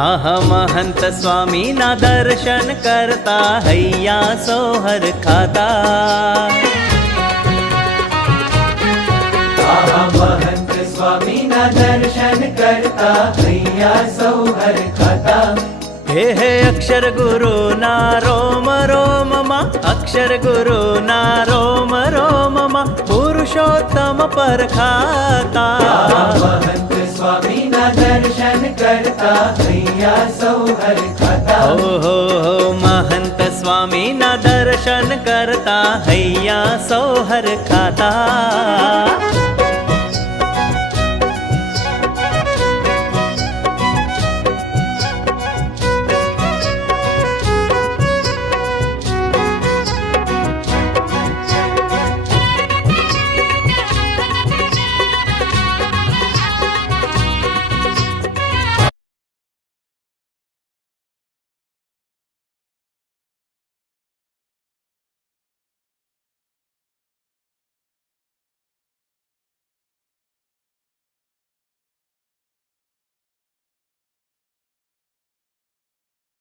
હા હા મહંત સ્વામીના દર્શન કરતા હૈયા સોહર ખાતા. મહંત સ્વામીના દર્શન કરતા હૈયા સોહર ખાતા. હે અક્ષર ગુરુના રોમ રોમમાં, અક્ષર ગુરુના રોમ રોમમાં પુરુષોત્તમ પરખાતા. મહંત સ્વામીના દર્શન કરતા હૈયા સોહર ખાતા. ઓહો મહંત સ્વામીના દર્શન કરતા હૈયા સોહર ખાતા.